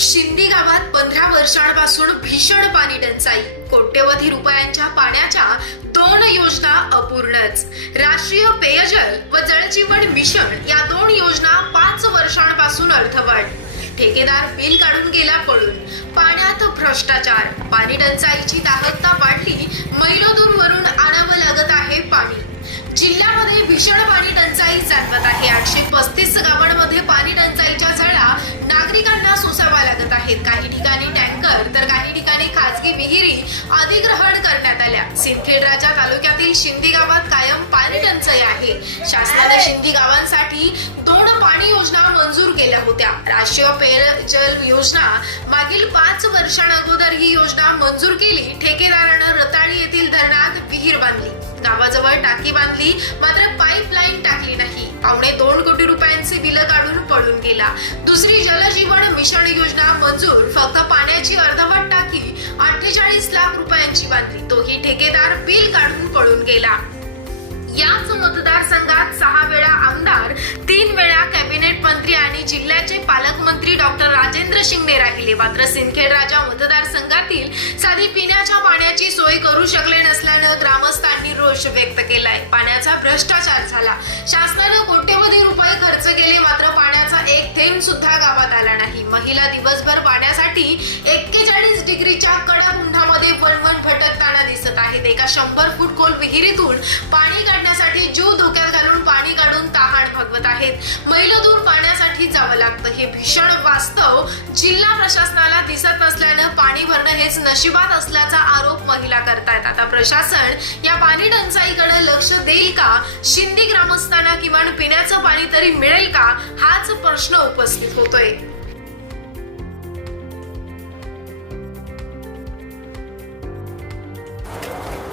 शिंदी गावात पंधरा वर्षांपासून भीषण पाणी टंचाई. कोट्यवधी रुपयांच्या पाण्याच्या दोन योजना अपूर्णच. राष्ट्रीय पेयजल व जलजीवन मिशन या दोन योजना पाच वर्षांपासून अर्थवाट ठेकेदार बिल काढून गेला पळून. पाण्यात भ्रष्टाचार. पाणी टंचाईची दाहकता वाढली मैलोदूरवरून आणावं लागत आहे पाणी. जिल्ह्यामध्ये भीषण पाणी टंचाई जाणवत आहे. आठशे पस्तीस गावांमध्ये पाणी टंचाईच्या आहेत. काही ठिकाणी टँकर तर काही ठिकाणी खासगी विहिरी अधिग्रहण करण्यात आल्या. सिंदखेड राजा तालुक्यातील शिंदी गावात कायम पाणी टंचाई आहे. शासनाने शिंदी गावांसाठी दोन पाणी योजना मंजूर केल्या होत्या. राष्ट्रीय पेयजल योजना मागील पाच वर्षांअगोदर ही योजना मंजूर केली. ठेकेदारानं रताळी येथील धरणात विहीर बांधली. गावाजवळ टाकी बांधली मात्र पाईपलाईन टाकली नाही. पावणे दोन कोटी रुपयांचे बिलं पळून गेला. दुसरी जलजीवन मिशन योजना मंजूर. फक्त पाण्याची अर्धवट टाकी अठ्ठेचाळीस लाख रुपयांची बांधली. तोही ठेकेदार बिल काढून पळून गेला. याच मतदारसंघात सहा वेळा आमदार तीन वेळा कॅबिनेट मंत्री आणि जिल्ह्याचे पालकमंत्री डॉक्टर राजेंद्र शिंगणे राहिले. मात्र सिंदखेड राजा मतदारसंघातील साधी पिण्याच्या पाण्याची सोय करू शकले नसल्यानं ग्रामस्थांनी रोष व्यक्त केलाय. पाण्याचा भ्रष्टाचार झाला. शासनानं कोट्यवधी एक सुद्धा गावात आला नाही. महिला दिवसभर पाण्यासाठी एक्केचाळीस डिग्रीच्या कडक उन्हामध्ये वणवण भटकताना दिसत आहेत. एका शंभर फूट खोल विहिरीतून पाणी काढण्यासाठी जीव धोक्यात घालून पाणी काढून तहान भगवत आहेत. मैलदूर पाण्यासाठी जावं लागतं. हे भीषण वास्तव जिल्हा प्रशासनाला दिसत नसल्यानं पाणी भरणं हेच नशिबात असल्याचा आरोप महिला करतायत. आता प्रशासन या पाणी टंचाईकडे लक्ष देईल का? शिंदी ग्रामस्थांना किमान पिण्याचं पाणी तरी मिळेल का? हाच प्रश्न उपस्थित होतोय.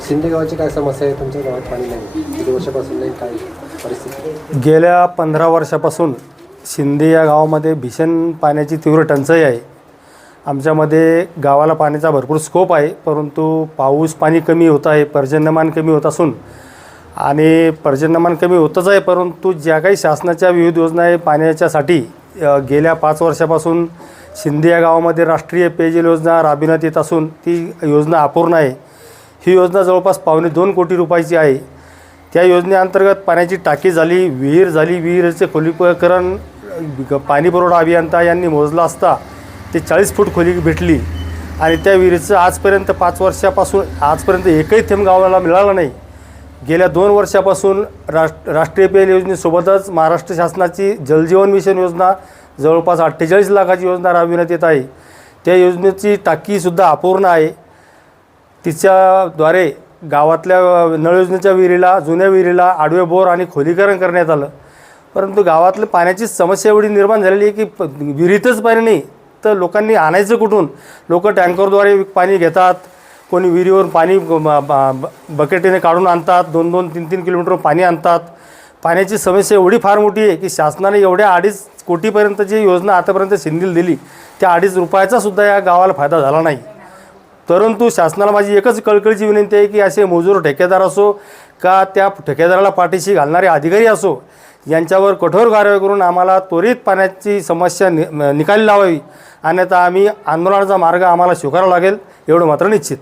शिंदे गावाची काय समस्या आहे? तुमच्या गावात पाणी नाही. किती वर्षापासून नाही? काय परिस्थिती? गेल्या पंधरा वर्षापासून शिंदे या गावामध्ये भीषण पाण्याची तीव्र टंचाई आहे. आमच्यामध्ये गावाला पाण्याचा भरपूर स्कोप आहे परंतु पाऊस पाणी कमी होत आहे पर्जन्यमान कमी होत असून आणि पर्जन्यमान कमी होतच आहे परंतु ज्या काही शासनाच्या विविध योजना आहे पाण्याच्यासाठी गेल्या पाच वर्षापासून शिंदे या गावामध्ये राष्ट्रीय पेयजल योजना राबविण्यात येत असून ती योजना अपूर्ण आहे. ही योजना जवळपास पावणे दोन कोटी रुपयाची आहे. त्या योजनेअंतर्गत पाण्याची टाकी झाली विहीर झाली विहिरीचे खोलीकरण पाणी पुरवठा अभियंता यांनी मोजला असता ते चाळीस फूट खोली भेटली. आणि त्या विहिरीचं आजपर्यंत पाच वर्षापासून आजपर्यंत एकही थेंब गावाला मिळाला नाही. गेल्या दोन वर्षापासून राष्ट्र राष्ट्रीय पेय योजनेसोबतच महाराष्ट्र शासनाची जलजीवन मिशन योजना जवळपास अठ्ठेचाळीस लाखाची योजना राबविण्यात येत आहे. त्या योजनेची टाकीसुद्धा अपूर्ण आहे. तिच्याद्वारे गावातल्या नळ योजनेच्या विहिरीला जुन्या विहिरीला आडवे बोर आणि खोलीकरण करण्यात आलं. परंतु गावातलं पाण्याची समस्या एवढी निर्माण झालेली आहे की प विहिरीतच पाणी नाही. तर लोकांनी आणायचं कुठून? लोक टँकरद्वारे पाणी घेतात कोणी विहिरीवरून पाणी ब- बकेटीने काढून आणतात दोन दोन तीन तीन किलोमीटर पाणी आणतात. पाण्याची समस्या एवढी फार मोठी आहे की शासनाने एवढ्या अडीच कोटीपर्यंत जी योजना आतापर्यंत सिंधील दिली त्या अडीच रुपयाचा सुद्धा या गावाला फायदा झाला नाही. परंतु शासनाला माझी एकच कळकळीची विनंती आहे की असे मजूर ठेकेदार असो का त्या ठेकेदाराला पाठीशी घालणारे अधिकारी असो यांच्यावर कठोर कारवाई करून आम्हाला त्वरित पाण्याची समस्या नि निकाली लावावी. अन्यथा आम्ही आंदोलनाचा मार्ग आम्हाला स्वीकारावा लागेल एवढं मात्र निश्चित.